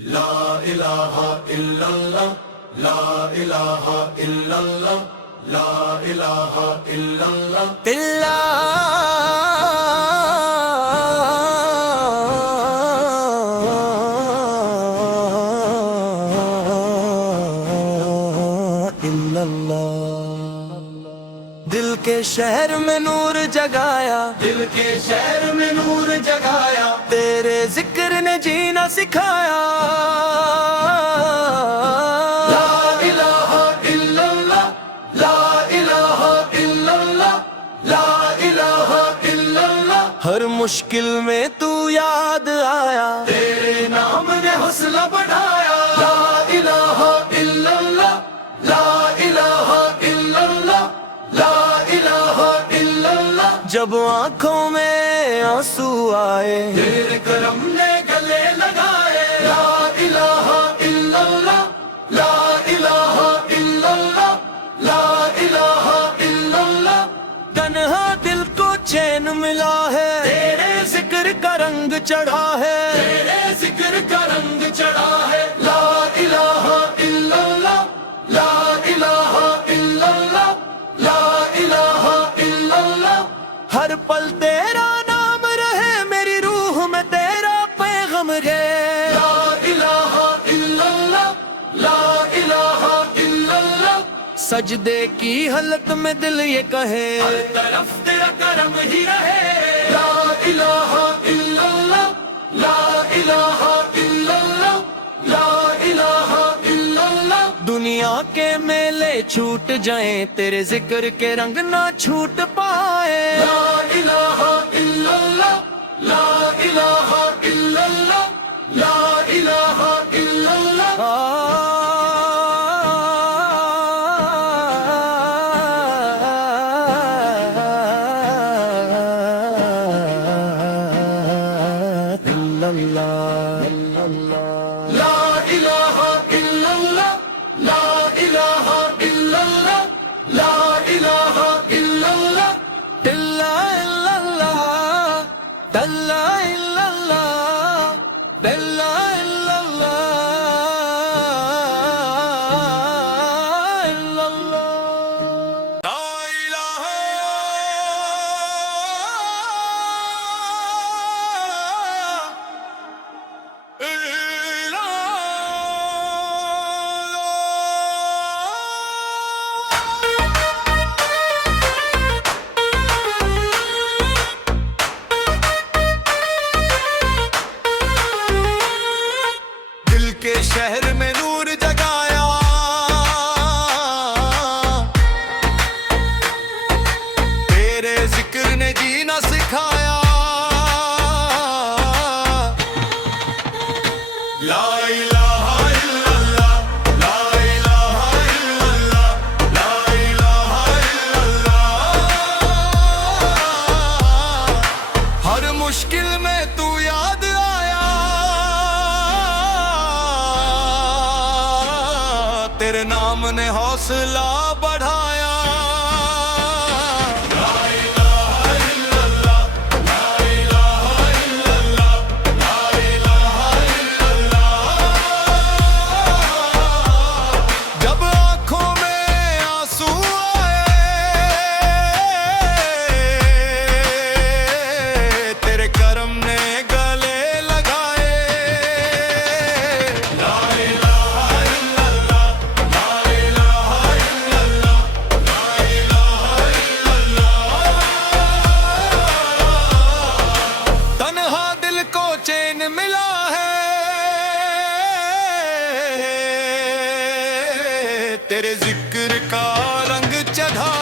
ला इलाहा इल्लल्लाह, ला इलाहा इल्लल्लाह, ला इलाहा इल्लल्लाह। दिल के शहर में नूर जगाया, दिल के शहर में नूर जगाया, तेरे जिक्र ने जीना सिखाया। ला इलाहा इल्लल्लाह, ला इलाहा इल्लल्लाह, ला इलाहा इल्लल्लाह। हर मुश्किल में तू याद आया, तेरे नाम ने हौसला बढ़ाया। ला इलाहा इल्लल्लाह, ला इलाहा इल्लल्लाह, ला इलाहा इल्लल्लाह। जब आंखों में आंसू आए, तेरे करम ने गले लगाए। ला इलाहा इल्लल्लाह, ला इलाहा इल्लल्लाह, ला इलाहा इल्लल्लाह। तन्हा दिल को चैन मिला है, तेरे जिक्र का रंग चढ़ा है, तेरे जिक्र का रंग चढ़ा है। ला इलाहा इल्लल्लाह, ला इलाहा इल्लल्लाह, ला इलाहा इल्लल्लाह। हर पल तेरा नाम रहे, मेरी रूह में तेरा पैगम रहे। ला इलाहा इल्लल्लाह, ला इलाहा इल्लल्लाह। सजदे की हालत में दिल ये कहे, हर तरफ तेरा करम ही रहे। ला इलाहा इल्लल्लाह, ला इलाहा इल्लल्लाह, ला इलाहा इल्लल्लाह। दुनिया के मेले छूट जाएं, तेरे जिक्र के रंग ना छूट पाए। ला इलाहा इल्लल्लाह, ला इलाहा इल्लल्लाह, ला इलाहा इल्लल्लाह। ला इलाहा इल्लल्लाह, ला इलाहा इल्लल्लाह, ला इलाहा इल्लल्लाह। तिल्ला इल्लल्लाह, तल्ला इल्लल्लाह, तिल्ला इल्लल्लाह, इल्लल्लाह। ला इलाहा के शहर में नूर जगाया, तेरे जिक्र ने जीना सिखाया। ला इलाहा इल्लल्लाह, ला इलाहा इल्लल्लाह, ला इलाहा इल्लल्लाह। हर मुश्किल में तू याद आया, तेरे नाम ने हौसला बढ़ाया। ला इलाहा इल्लल्लाह, ला इलाहा इल्लल्लाह, ला इलाहा इल्लल्लाह। जब आंखों में आंसू आए, तेरे करम ने गले लगाए। ला इलाहा इल्लल्लाह, ला इलाहा इल्लल्लाह, ला इलाहा इल्लल्लाह। तन्हा दिल को चैन मिला है, तेरे जिक्र का रंग चढ़ा